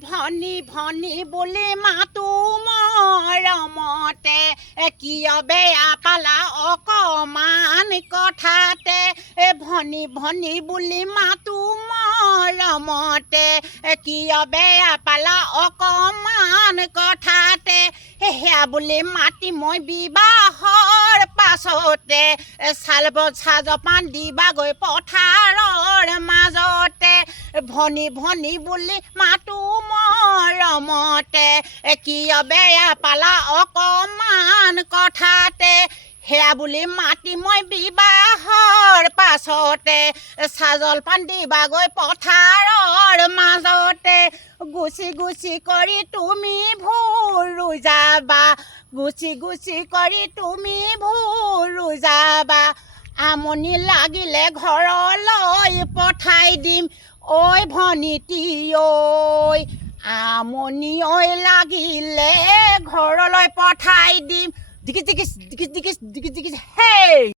ভনী ভনী বুলি মাতো মৰমতে কিয় বেয়া পালা অকমান কথাতে ভনী ভনী বুলি মাতো মৰমতে কিয় বেয়া পালা অকমান কথাতে সেয়া বুলি মাতি মই বিবাহৰ পাছতে চাল বছা জপান দিবাগৈ পথাৰৰ মাজতে ভনী ভনী বুলি মাতো মৰমতে কিয় বেয়া পালা অকমান কথাতে সেয়া বুলি মাতি মই বিবাহৰ পাছতে চাজল পান দিবাগৈ পথাৰৰ মাজতে গুচি গুচি কৰি তুমি ভুৰু যাবা গুচি গুচি কৰি তুমি ভুৰু যাবা আমনি লাগিলে ঘৰলৈ পঠাই দিম ঐ ভনীটি ঐ আমনি ঐ লাগিলে ঘৰলৈ পঠাই দিম দিকিচ দিকিচ দিকিচ দিকিচ দিকিচ দিকিচ হেই